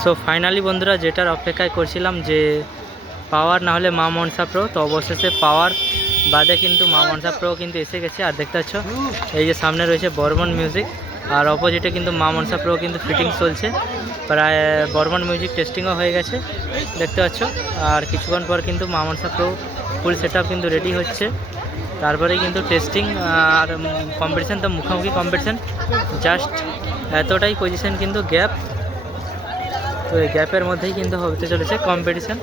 So finally বন্ধুরা, যেটার অপেক্ষায় করছিলাম যে পাওয়ার না হলে মা মনসা প্রো তো অবশেষে পাওয়ার বাদে কিন্তু মা মনসা প্রো কিন্তু এসে গেছে। আর দেখতে পাচ্ছ, এই যে সামনে রয়েছে বর্মন মিউজিক আর অপোজিটে কিন্তু মা মনসা প্রো কিন্তু ফিটিং চলছে। প্রায়, বর্মন মিউজিক টেস্টিংও হয়ে গেছে, দেখতে পাচ্ছ। আর কিছুক্ষণ পর কিন্তু মা মনসা প্রো ফুল সেট কিন্তু রেডি হচ্ছে। তারপরে কিন্তু টেস্টিং আর কম্পিটিশান তো মুখোমুখি কম্পিটিশান জাস্ট এতটাই পজিশন কিন্তু গ্যাপ তো এই গ্যাপের মধ্যেই কিন্তু হতে চলেছে কম্পিটিশান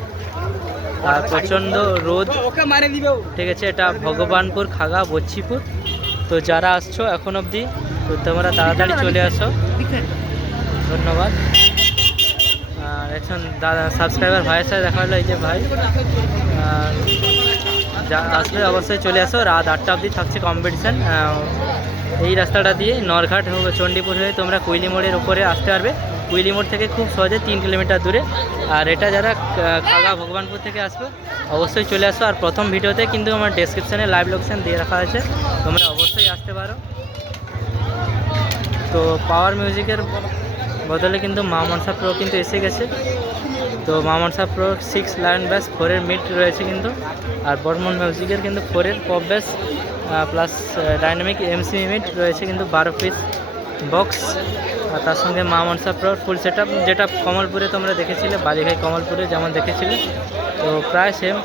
আর প্রচণ্ড রোদ। ঠিক আছে, এটা ভগবানপুর, খাগা, বচ্ছিপুর। তো যারা আসছো এখন অবধি, তো তোমরা তাড়াতাড়ি চলে আসো। ধন্যবাদ। আর এখন দাদা সাবস্ক্রাইবার ভাইয়ের সাথে দেখা হলো, এই যে ভাই। যা আসলে অবশ্যই চলে আসো, রাত আটটা অবধি থাকছে কম্পিটিশান এই রাস্তাটা দিয়ে নরঘাট চণ্ডীপুর হয়ে তোমরা কুইলি মোড়ের উপরে আসতে পারবে। কুইলি মোড় থেকে খুব সহজে তিন কিলোমিটার দূরে। আর এটা যারা খাগা ভগবানপুর থেকে আসবে, অবশ্যই চলে আসো। আর প্রথম ভিডিওতে কিন্তু আমার ডেসক্রিপশানে লাইভ লোকেশান দিয়ে রাখা আছে। তোমরা অবশ্যই আসতে পারো। তো পাওয়ার মিউজিকের বদলে কিন্তু মা মনসা প্রো কিন্তু এসে গেছে। তো মা মনসা প্রো সিক্স লায়ন ব্যাস ফোরের মিড রয়েছে কিন্তু। আর বর্মন মিউজিকের কিন্তু ফোরের পপ ব্যাস প্লাস ডাইনামিক এমসি মিড রয়েছে কিন্তু বারো পিস বক্স আর তার সঙ্গে মা মনসা প্রো ফুল সেট যেটা কমলপুরে তোমরা দেখেছিলে, বালিঘাই কমলপুরে যেমন দেখেছিলে, তো প্রায় সেম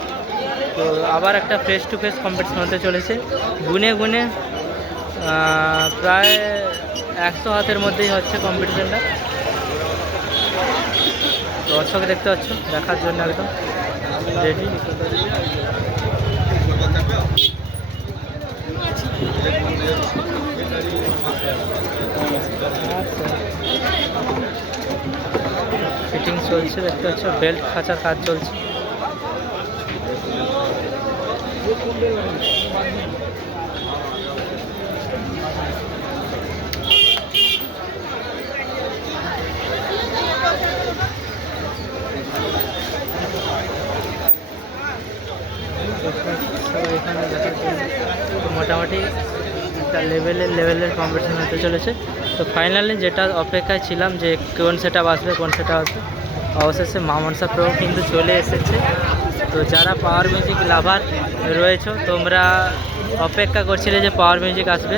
তো আবার একটা ফেস টু ফেস কম্পিটিশন হতে চলেছে। গুনে গুনে প্রায় একশো হাতের মধ্যেই হচ্ছে কম্পিটিশনটা দর্শক দেখতে পাচ্ছ, দেখার জন্য একদম রেডি ফিটিং চলছে, দেখতে পাচ্ছ, বেল্ট খাঁচার কাজ চলছে। মোটামুটি একটা লেভেলের লেভেলের কম্পিটিশন হতে চলেছে। তো ফাইনালি যেটা অপেক্ষায় ছিলাম যে কোন সেটা আসবে, কোন সেটা আসবে, অবশেষে মা মনসা প্রো কিন্তু চলে এসেছে। তো যারা পাওয়ার মিউজিক লাভার রয়েছে, তোমরা অপেক্ষা করছিলে যে পাওয়ার মিউজিক আসবে।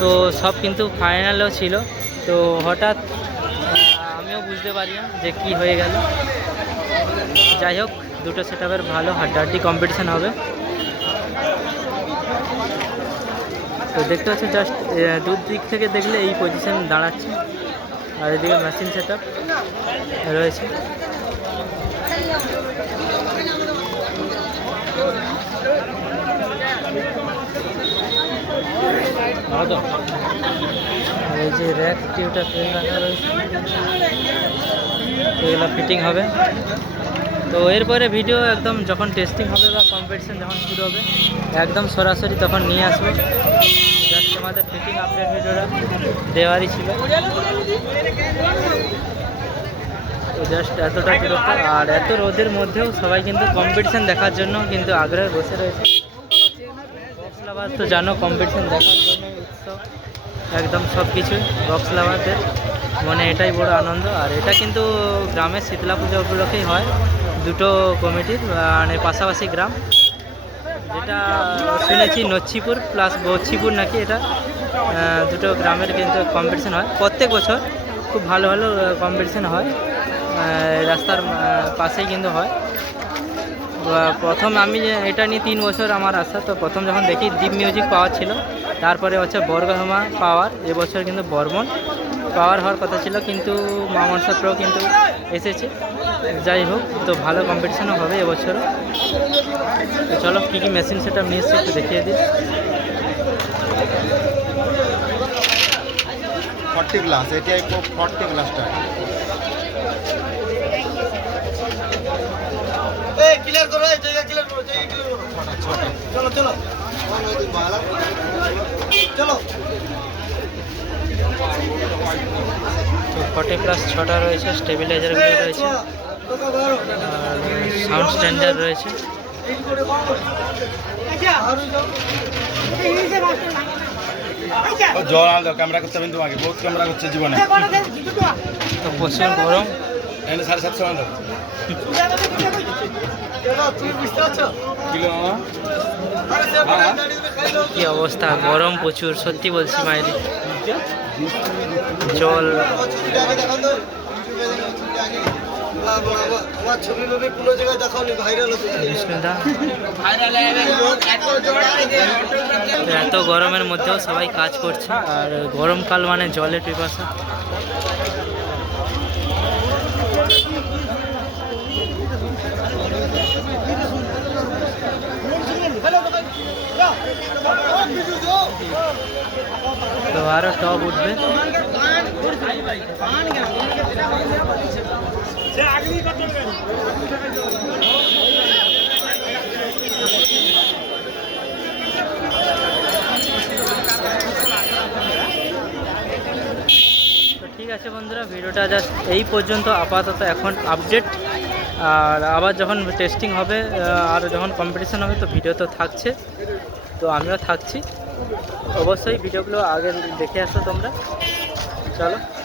তো সব কিন্তু ফাইনালও ছিল। তো হঠাৎ আমিও বুঝতে পারি না যে কি হয়ে গেল। যাই হোক, দুটো সেট ভালো হাড্ডাহাড্ডি কম্পিটিশান হবে। তো দেখতে পাচ্ছি জাস্ট দু দিক থেকে দেখলে এই পজিশন দাঁড়াচ্ছে। আর এদিকে মেশিন সেট রয়েছে। এই যে র্যাক টিউটা ফ্রেম রাখা রয়েছে। এগুলো ফিটিং হবে। তো এরপরে ভিডিও একদম যখন টেস্টিং হবে বা কম্পিটিশন যখন শুরু হবে, একদম সরাসরি তখন নিয়ে আসব। জাস্ট আমাদের ফিটিং আপডেট ভিডিওটা দেওয়ারই ছিল। তো জাস্ট এতটা বিরক্ত আর এত রোদের মধ্যেও সবাই কিন্তু কম্পিটিশন দেখার জন্য কিন্তু আগ্রহে বসে রয়েছে। বক্স লাভার তো জানো কম্পিটিশন দেখার জন্য উৎসব, একদম সব কিছুই বক্স লাভারদের মনে এটাই বড় আনন্দ, আর এটা কিন্তু গ্রামের শীতলা পুজো উপলক্ষেই হয়। দুটো কমিটির মানে পাশাপাশি গ্রাম, যেটা শুনেছি নচ্ছিপুর প্লাস বচ্ছিপুর নাকি এটা দুটো গ্রামের কিন্তু কম্পিটিশন হয়। প্রত্যেক বছর খুব ভালো ভালো কম্পিটিশন হয়। রাস্তার পাশেই কিন্তু হয়। প্রথম আমি এটা নিয়ে তিন বছর আমার আসা তো প্রথম যখন দেখি দ্বীপ মিউজিক পাওয়ার ছিল, তারপরে হচ্ছে বর্গহমা পাওয়ার এবছর কিন্তু বর্মন পাওয়ার হওয়ার কথা ছিল, কিন্তু মামনসা প্রো কিন্তু এসেছে। যাই হোক তো ভালো কম্পিটিশনও হবে এবছরও। তো চলো কী কী মেশিন সেটা নিয়ে এসছে একটু দেখিয়ে দিই। ফর্টি গ্লাস এটাই ফর্টি গ্লাসটা ক্লিয়ার করো জায়গা ক্লিয়ার করো জায়গা ক্লিয়ার করো। চলো চলো। চলো। তো ফর্টি প্লাস ছটা রয়েছে স্টেবিলাইজারগুলো রয়েছে। সাউন্ড স্ট্যান্ডার্ড রয়েছে। জল আনলো ক্যামেরা করতে হবে তোমাকে বহুত ক্যামেরা করছে জীবনে। তো প্রচুর গরম। সাড়ে সাতশো খাইলো কি অবস্থা? গরম প্রচুর সত্যি বলছি মায়েরি জল। আমার ছবি টবি কোনো জায়গায় দেখাওনি ভাইরাল এত গরমের মধ্যেও সবাই কাজ করছে আর গরমকাল মানে জলের পিপাসা। তো আরও টপ উঠবে। ঠিক আছে বন্ধুরা, ভিডিওটা জাস্ট এই পর্যন্ত, আপাতত এখন আপডেট আর আবার যখন টেস্টিং হবে আর যখন কম্পিটিশান হবে, তো ভিডিও তো থাকছে। তো আমিও থাকছি। অবশ্যই ভিডিওগুলো আগে দেখে আসো তোমরা। চলো